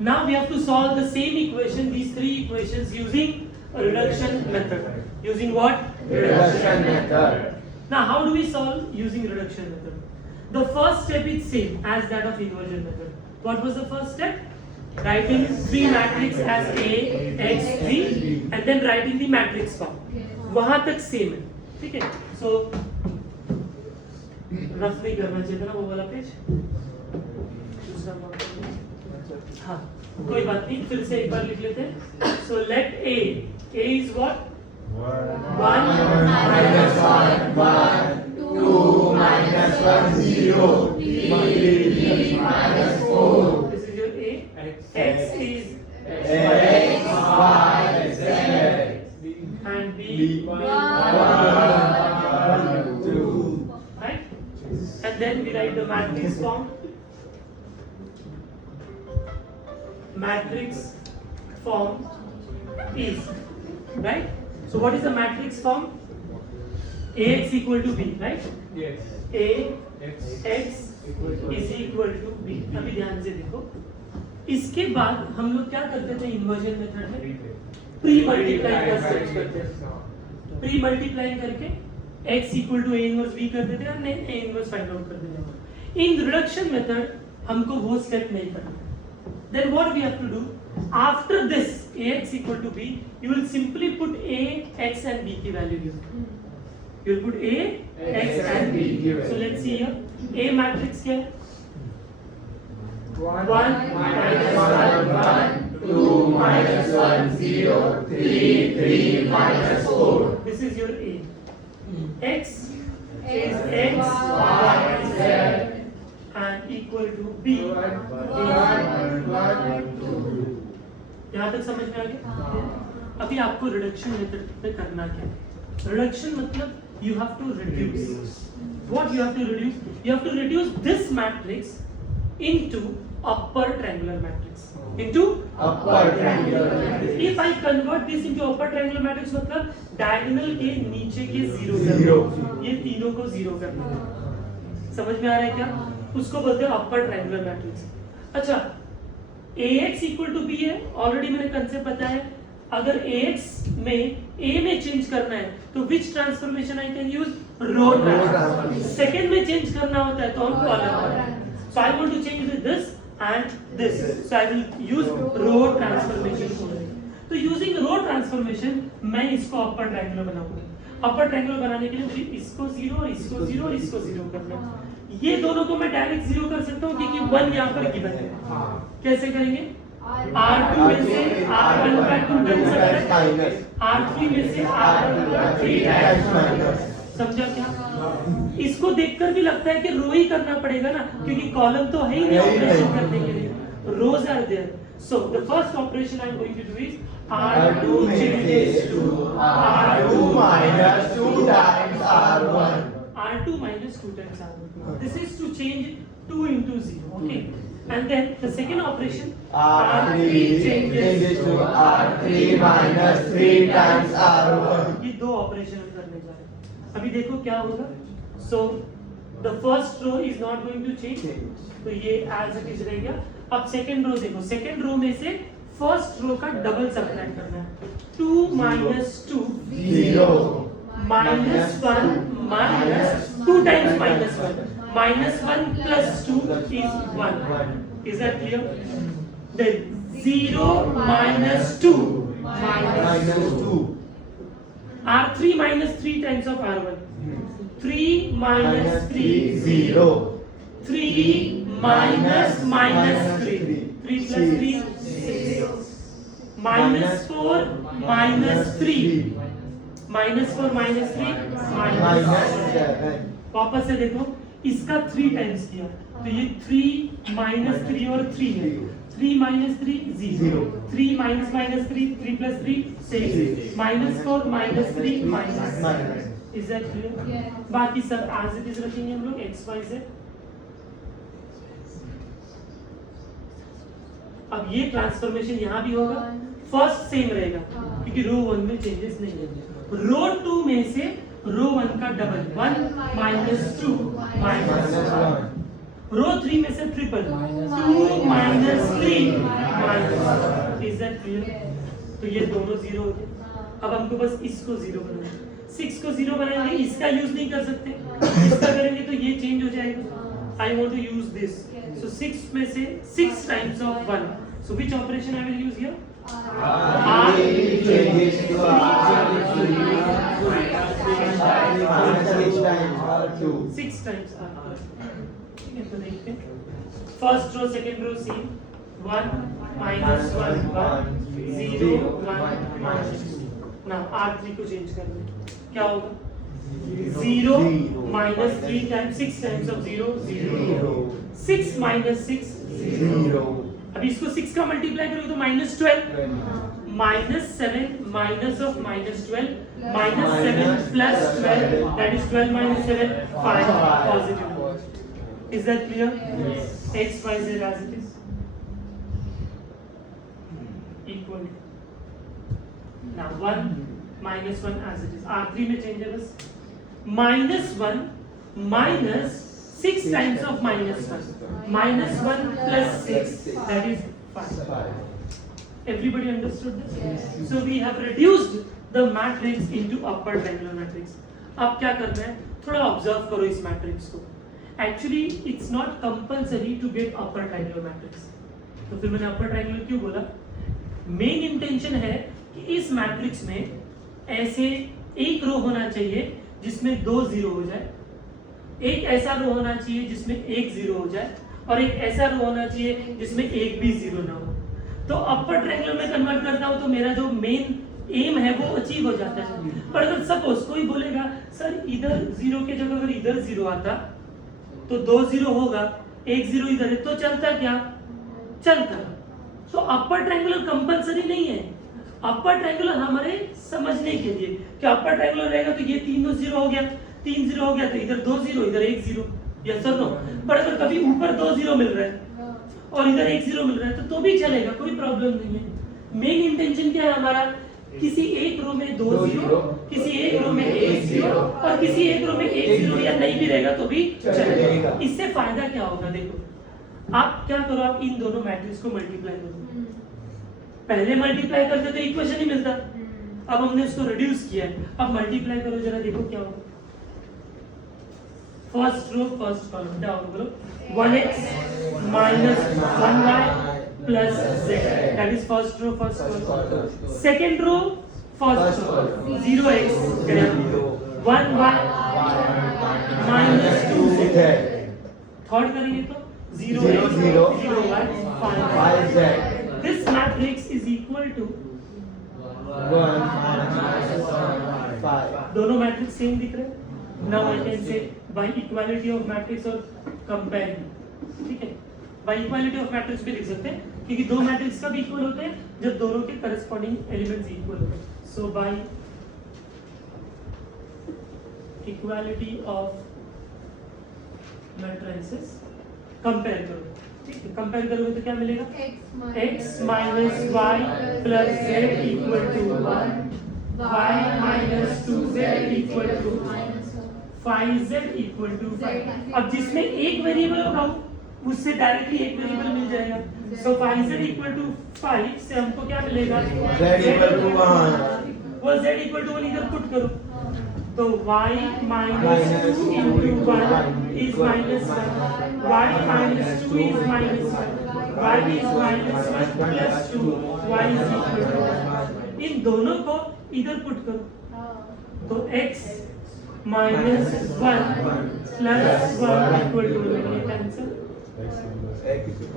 Now we have to solve the same equation, these three equations using a reduction method. Using what? Reduction method. Now how do we solve using reduction method? The first step is same as that of inversion method. What was the first step? Writing three matrix as A, X, B and then writing the matrix form. वहां तक same है, ठीक है? So रफली करना चाहिए था ना वो वाला पेज। हाँ, कोई बात नहीं, फिर से एक बार लिख लेते हैं। So let A is what? 1 minus 1 1 2 minus 1 0 3 minus 4. This is your A. X is X Y Z and B. 1 2. Right? And then we write the matrix form. Matrix form is, right? So what is the matrix form? Ax equal to B, right? Yes. A X is equal to B. अभी ध्यान से देखो, इसके बाद हम लोग क्या करते थे इन्वर्जन मेथड में? प्री मल्टीप्लाई का सर्च करते थे। प्री मल्टीप्लाई करके x equal to a inverse b करते थे और a इनवर्स फाइंड आउट कर देते थे। इन रिडक्शन मेथड हमको वो स्टेप नहीं करना। Then what we have to do? After this ax equal to b, you will simply put a, x and b की value here. You will put a, x and b. So let's see here. A matrix क्या है? 1 minus 1 1 2 minus 1 0 3 minus 4. This is your A. X is x, y, z and equal to b. 1 1 2. यहाँ तक समझ में आ गया? अभी आपको reduction method पे करना क्या है? रिडक्शन मतलब you have to reduce. What you have to reduce? You have to reduce this matrix into upper triangular matrix. Into Upper triangular matrix. If I convert this into upper triangular matrix मतलब diagonal के नीचे के zero Zero. ये तीनों को zero करना है। समझ में आ रहा है क्या? उसको बोलते हैं अपर ट्रायंगुलर मैट्रिक्स। अच्छा, Ax इक्वल टू B है, ऑलरेडी मैंने कंसेप्ट बताया। अगर Ax में A में चेंज करना है तो which transformation I can use? Row transformation. Second में चेंज करना होता है तो हम column. So I want to change this and this, so I will use row transformation only. तो using row transformation मैं इसको upper triangular बनाऊंगा। upper triangular बनाने के लिए मुझे इसको जीरो, इसको जीरो, इसको जीरो करना है। ये दोनों को मैं डायरेक्ट जीरो कर सकता हूँ क्योंकि 1 यहाँ पर गिवन है। कैसे करेंगे? R2 में से R1 का 2 टाइम्स माइनस, R3 में से R1 का 3 टाइम्स माइनस। समझा क्या? इसको देखकर भी लगता है कि रो ही करना पड़ेगा ना, क्योंकि कॉलम तो है ही नहीं ऑपरेशन करने के लिए। Rows are there. So the first operation I am going to do is R2 changes to R2 minus 2 times R1. R2 minus 2 times R1. This is to change 2 into 0. Okay. And then the second operation R3 changes to R3 minus 3 times R1. ये दो operation हम करने जा रहे हैं। अभी देखो क्या होगा। So the first row is not going to change. तो ये as it is रहेगा। अब second row देखो, second row में से first row का डबल सबट्रैक्ट करना है। 2 minus 2 0 minus 1 minus 2 times minus 1 minus 1 plus 2 is 1. Is that clear? Then 0 minus 2 minus 2. R3 minus 3 times of R1. 3 minus 3 0. 3 minus minus 3. 3 plus 3 6. Minus 4 minus 3. Minus 4 minus 3 Minus 7. वापस से देखो, इसका 3 times किया तो ये 3 minus 3 और 3 है। 3 minus 3 0. 3 minus minus 3 3 plus 3 6. Minus 4 minus 3 minus. Is that clear? बाकी सब as it is रखेंगे हम लोग x y z। अब ये ट्रांसफॉर्मेशन यहाँ भी होगा, फर्स्ट सेम रहेगा क्योंकि रो 1 में चेंजेस नहीं होंगे। रो 2 में से रो 1 का डबल 1 minus 2 minus 1। रो 3 में से triple 2 minus 3 minus, is that clear? तो ये दोनों जीरो हो गए। अब हमको बस इसको जीरो बनाना है। 6 को जीरो बनाएंगे, इसका यूज नहीं कर सकते, इसका करेंगे तो ये चेंज हो जाएगा। I want to use this, so 6 में से 6 times of 1, so which operation I will use here? changes to minus 6 times or 2. 6 times ठीक है, तो देखते हैं first row second row same 1 minus 1 1 0 1 minus 2। Now R3 को चेंज कर दें, क्या होगा 0 minus 3 times 6 times of 0 0 6 minus 6 0। अब इसको 6 का मल्टीप्लाई करोगे तो -12 -7 minus of -12 -7 plus 12, that is 12 minus 7 5 positive। Is that clear? Yes. X y z as it is equal now 1 minus 1 as it is। R3 में चेंज है बस -1 minus 6 times of -1 -1 plus 6, that is 5। Everybody understood this? Yes. So we have reduced the matrix into upper triangular matrix। अब क्या करना है, थोड़ा observe करो इस मैट्रिक्स को। Actually it's not compulsory to get upper triangular matrix। तो फिर मैंने upper triangular क्यों बोला? मेन इंटेंशन है कि इस मैट्रिक्स में ऐसे एक रो होना चाहिए जिसमें 2 जीरो हो जाए, एक ऐसा रो होना चाहिए जिसमें एक जीरो हो जाए, और एक ऐसा रो होना चाहिए जिसमें एक भी जीरो ना हो। तो अपर ट्रायंगुलर में कन्वर्ट करता हूं तो मेरा जो मेन एम है वो अचीव हो जाता है। पर अगर सपोज कोई बोलेगा सर इधर जीरो के जगह अगर इधर जीरो आता तो 2 जीरो होगा, एक जीरो इधर है, तो चलता क्या? चलता। तो अपर ट्रायंगुलर कंपलसरी नहीं है, अपर ट्रायंगुलर हमारे समझने के लिए कि अपर ट्रायंगुलर रहेगा तो ये तीनों जीरो हो गया, 3 जीरो हो गया तो इधर 2 जीरो इधर 1 जीरो, यस सर नो। पर अगर कभी ऊपर 2 जीरो मिल रहा है और इधर 1 जीरो मिल रहा है तो भी चलेगा, कोई प्रॉब्लम नहीं है। मेन इंटेंशन क्या है हमारा, किसी एक रो में 2 जीरो, किसी एक रो में 1 जीरो, और किसी एक रो में 1 जीरो या नहीं भी रहेगा तो भी चलेगा। इससे फायदा क्या होगा, देखो आप क्या करो, आप इन दोनों मैट्रिक्स को मल्टीप्लाई करो। पहले मल्टीप्लाई करते तो इक्वेशन ही मिलता, अब हमने उसको रिड्यूस किया है, अब मल्टीप्लाई करो जरा, देखो क्या होगा। फर्स्ट रो फर्स्ट कॉलम क्या होगा बोलो, 1x minus 1y plus z, that is first row first column। second row first column 0x 1y minus 2z। third करेंगे तो 0x 0y 5z। this matrix is equal to 1 minus 5। दोनों matrix same दिख रहे हैं। Now I can say by equality of matrix और comparing, ठीक है, by equality of matrix भी लिख सकते हैं क्योंकि दो मैट्रिक्स का भी इक्वल होते हैं जब दोनों के करस्पॉन्डिंग एलिमेंट्स इक्वल होते हैं। सो by equality of matrices compare करो, ठीक है, कंपेयर करोगे तो क्या मिलेगा, x minus y plus z equal to 1, y minus 2z equal to 5z equal to 5। अब जिसमें एक वेरिएबल होगा उससे डायरेक्टली एक वेरिएबल मिल जाएगा। सो 5z equal to 5 से हमको क्या मिलेगा, z equal to 1। वो z equal to 1 इधर पुट करो तो y minus 2 into 1 is minus 1, y minus 2 is minus 1, y is minus 1 plus 2, y is equal to 1। इन दोनों को इधर पुट करो तो x minus 1 plus 1 equal to 1 cancel।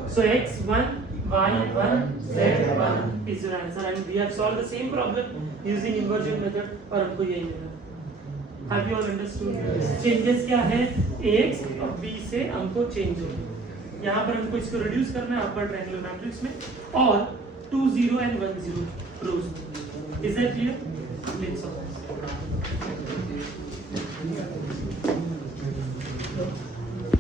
So x 1, y 1, z 1 is your answer, and we have solved the same problem using inversion method और हमको यही मिला। Have you all understood? Changes क्या है, ax और b से हमको चेंज हो गया। यहाँ पर हमको इसको रिड्यूस करना है अपर ट्रायंगुलर मैट्रिक्स में और 2 0 and 1 0 रोज में। Is that clear? Let's solve।